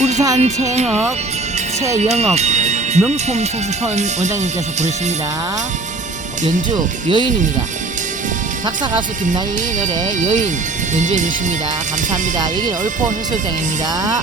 울산 최영업, 최영업 명품 색소폰 원장님께서 부르십니다. 연주 여인입니다. 박사 가수 김나희 노래 여인 연주해 주십니다. 감사합니다. 여기는 얼포 해수장입니다.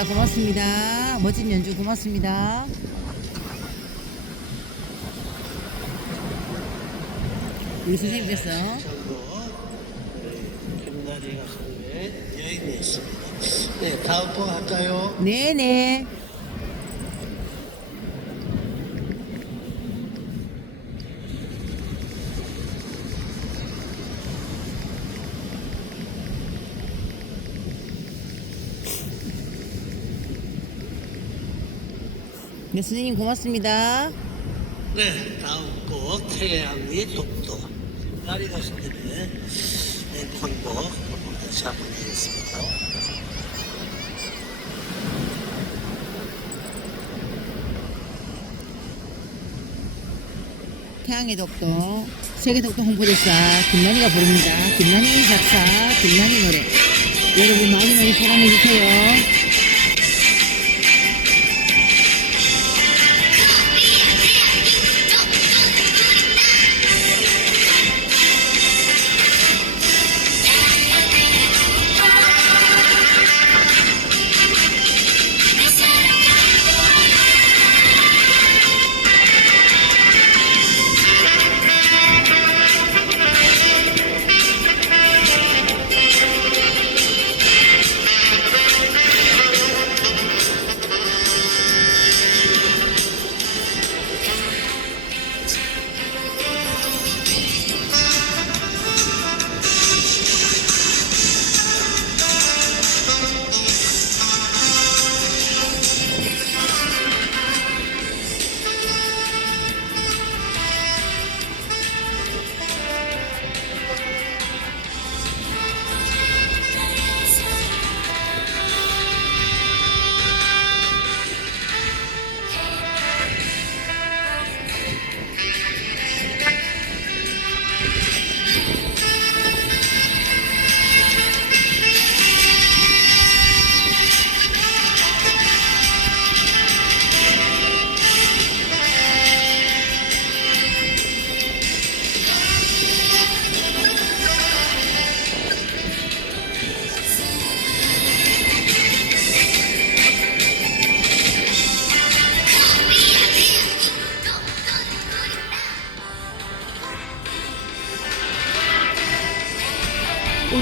감사합니다. 고맙습니다. 멋진 연주 고맙습니다. 우리 선생님께서 여인이 있습니다. 네, 다음 번 할까요? 네네. 네, 선생님 고맙습니다. 네, 다음 곡 태양의 독도. 나리가 선생님의 앵콘곡 다시 한번 드리겠습니다. 태양의 독도 세계 독도 홍보대사 김난희가 부릅니다. 김난희 작사, 김난희 노래. 여러분 많이 많이 사랑해 주세요.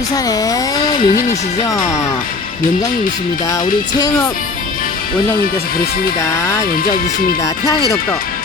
울산의 명인이시죠? 명장님이십니다. 우리 최영업 원장님께서 부르십니다. 연주해 주십니다. 태양의 독도.